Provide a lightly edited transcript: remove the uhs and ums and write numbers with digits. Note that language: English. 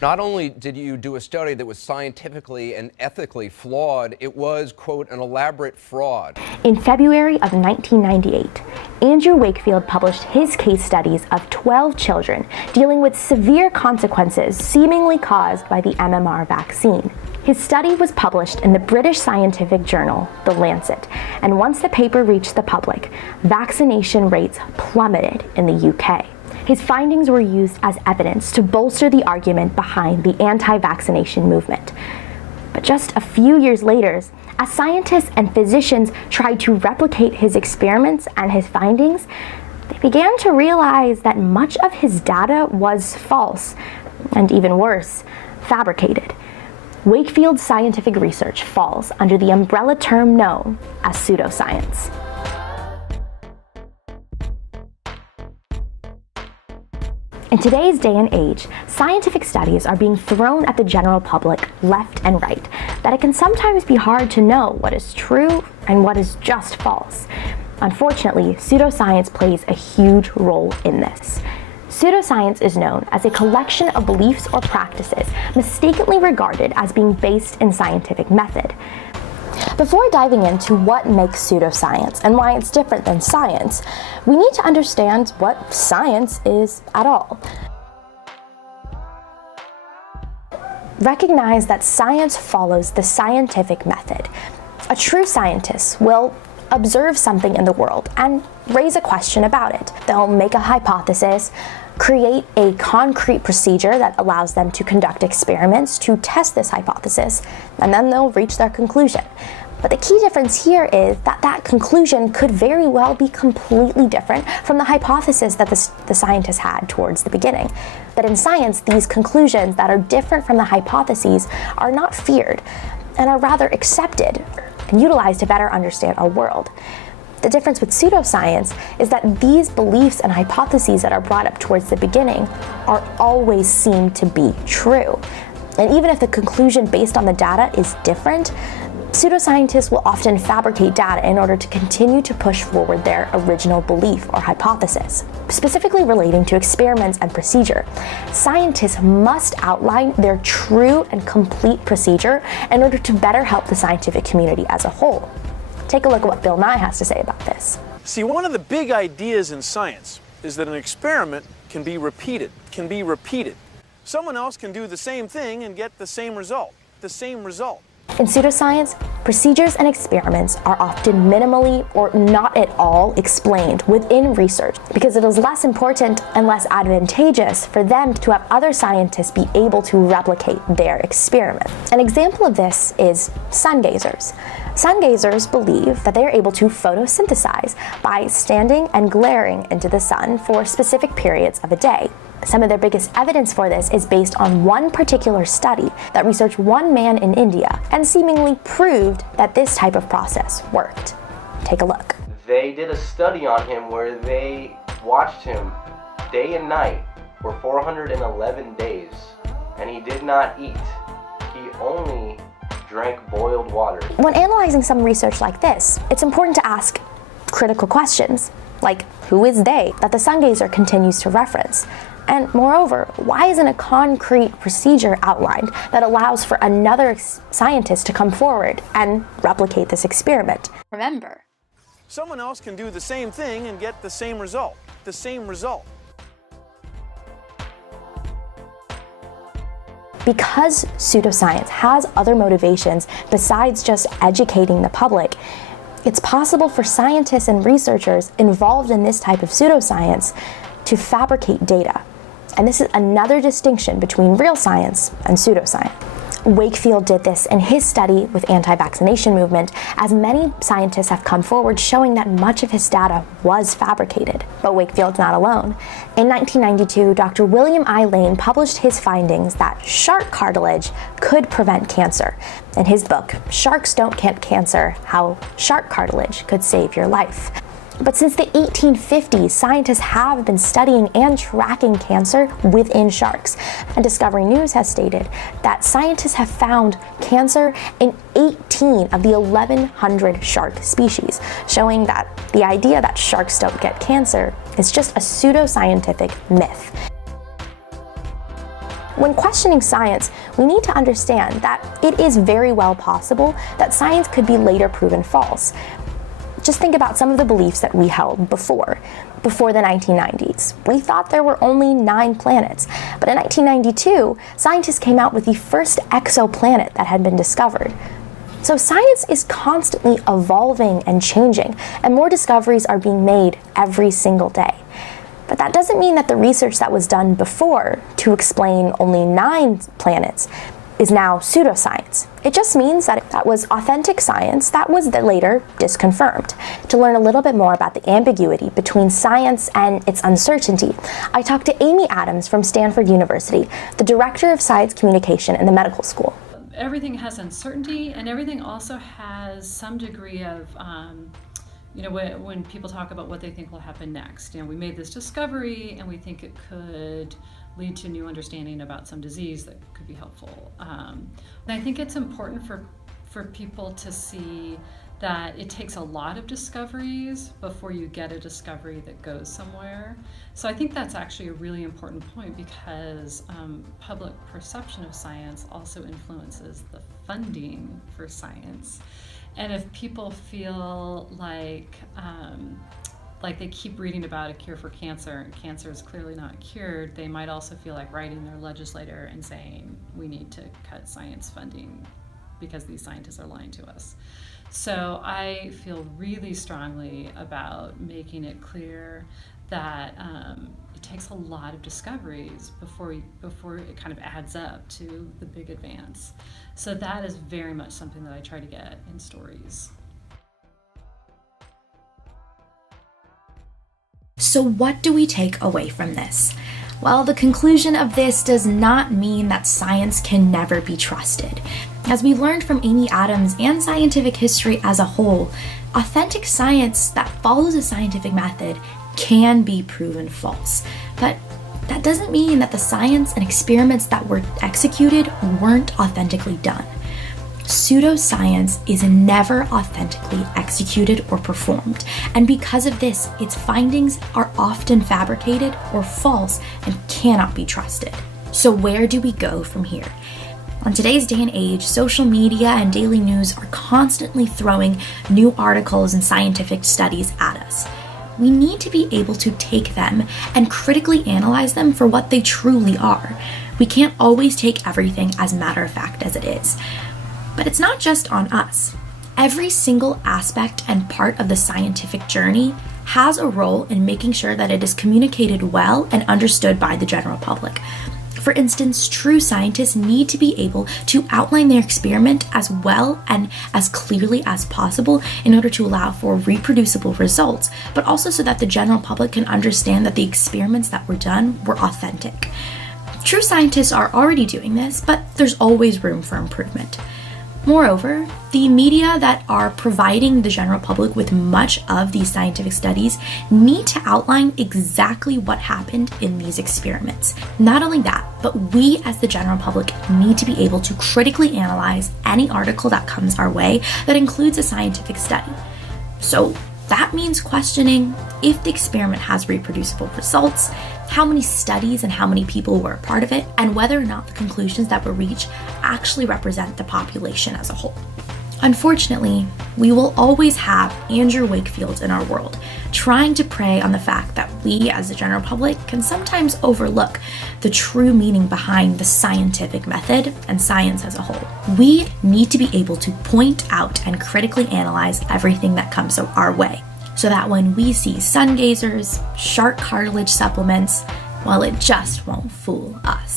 Not only did you do a study that was scientifically and ethically flawed, it was, quote, an elaborate fraud. In February of 1998, Andrew Wakefield published his case studies of 12 children dealing with severe consequences seemingly caused by the MMR vaccine. His study was published in the British scientific journal, The Lancet, and once the paper reached the public, vaccination rates plummeted in the UK. His findings were used as evidence to bolster the argument behind the anti-vaccination movement. But just a few years later, as scientists and physicians tried to replicate his experiments and his findings, they began to realize that much of his data was false, and even worse, fabricated. Wakefield's scientific research falls under the umbrella term known as pseudoscience. In today's day and age, scientific studies are being thrown at the general public left and right, that it can sometimes be hard to know what is true and what is just false. Unfortunately, pseudoscience plays a huge role in this. Pseudoscience is known as a collection of beliefs or practices mistakenly regarded as being based in scientific method. Before diving into what makes pseudoscience and why it's different than science, we need to understand what science is at all. Recognize that science follows the scientific method. A true scientist will observe something in the world and raise a question about it. They'll make a hypothesis, create a concrete procedure that allows them to conduct experiments to test this hypothesis, and then they'll reach their conclusion. But the key difference here is that that conclusion could very well be completely different from the hypothesis that the scientists had towards the beginning. But in science, these conclusions that are different from the hypotheses are not feared and are rather accepted and utilized to better understand our world. The difference with pseudoscience is that these beliefs and hypotheses that are brought up towards the beginning are always seen to be true. And even if the conclusion based on the data is different, pseudoscientists will often fabricate data in order to continue to push forward their original belief or hypothesis. Specifically relating to experiments and procedure, scientists must outline their true and complete procedure in order to better help the scientific community as a whole. Take a look at what Bill Nye has to say about this. See, one of the big ideas in science is that an experiment can be repeated. Someone else can do the same thing and get the same result. In pseudoscience, procedures and experiments are often minimally or not at all explained within research because it is less important and less advantageous for them to have other scientists be able to replicate their experiment. An example of this is sun gazers. Sun gazers believe that they are able to photosynthesize by standing and glaring into the sun for specific periods of a day. Some of their biggest evidence for this is based on one particular study that researched one man in India and seemingly proved that this type of process worked. Take a look. They did a study on him where they watched him day and night for 411 days, and he did not eat. He only drank boiled water. When analyzing some research like this, it's important to ask critical questions, like who is they that the sun gazer continues to reference? And moreover, why isn't a concrete procedure outlined that allows for another scientist to come forward and replicate this experiment? Remember, someone else can do the same thing and get the same result. Because pseudoscience has other motivations besides just educating the public, it's possible for scientists and researchers involved in this type of pseudoscience to fabricate data. And this is another distinction between real science and pseudoscience. Wakefield did this in his study with anti-vaccination movement, as many scientists have come forward showing that much of his data was fabricated. But Wakefield's not alone. In 1992, Dr. William I. Lane published his findings that shark cartilage could prevent cancer. In his book, Sharks Don't Get Cancer: How Shark Cartilage Could Save Your Life. But since the 1850s, scientists have been studying and tracking cancer within sharks. And Discovery News has stated that scientists have found cancer in 18 of the 1,100 shark species, showing that the idea that sharks don't get cancer is just a pseudoscientific myth. When questioning science, we need to understand that it is very well possible that science could be later proven false. Just think about some of the beliefs that we held before the 1990s. We thought there were only 9 planets, but in 1992, scientists came out with the first exoplanet that had been discovered. So science is constantly evolving and changing, and more discoveries are being made every single day. But that doesn't mean that the research that was done before to explain only 9 planets is now pseudoscience. It just means that that was authentic science that was later disconfirmed. To learn a little bit more about the ambiguity between science and its uncertainty, I talked to Amy Adams from Stanford University, the director of science communication in the medical school. Everything has uncertainty, and everything also has some degree of when people talk about what they think will happen next. We made this discovery and we think it could lead to new understanding about some disease that could be helpful. And I think it's important for people to see that it takes a lot of discoveries before you get a discovery that goes somewhere. So I think that's actually a really important point, because public perception of science also influences the funding for science. And if people feel like they keep reading about a cure for cancer, and cancer is clearly not cured, they might also feel like writing their legislator and saying, we need to cut science funding because these scientists are lying to us. So I feel really strongly about making it clear that it takes a lot of discoveries before it kind of adds up to the big advance. So that is very much something that I try to get in stories. So what do we take away from this? Well, the conclusion of this does not mean that science can never be trusted. As we learned from Amy Adams and scientific history as a whole, authentic science that follows a scientific method can be proven false. But that doesn't mean that the science and experiments that were executed weren't authentically done. Pseudoscience is never authentically executed or performed, and because of this, its findings are often fabricated or false and cannot be trusted. So where do we go from here? On today's day and age, social media and daily news are constantly throwing new articles and scientific studies at us. We need to be able to take them and critically analyze them for what they truly are. We can't always take everything as matter of fact as it is. But it's not just on us. Every single aspect and part of the scientific journey has a role in making sure that it is communicated well and understood by the general public. For instance, true scientists need to be able to outline their experiment as well and as clearly as possible in order to allow for reproducible results, but also so that the general public can understand that the experiments that were done were authentic. True scientists are already doing this, but there's always room for improvement. Moreover, the media that are providing the general public with much of these scientific studies need to outline exactly what happened in these experiments. Not only that, but we as the general public need to be able to critically analyze any article that comes our way that includes a scientific study. So that means questioning if the experiment has reproducible results, how many studies and how many people were a part of it, and whether or not the conclusions that were reached actually represent the population as a whole. Unfortunately, we will always have Andrew Wakefields in our world, trying to prey on the fact that we as the general public can sometimes overlook the true meaning behind the scientific method and science as a whole. We need to be able to point out and critically analyze everything that comes our way, so that when we see sun gazers, shark cartilage supplements, well, it just won't fool us.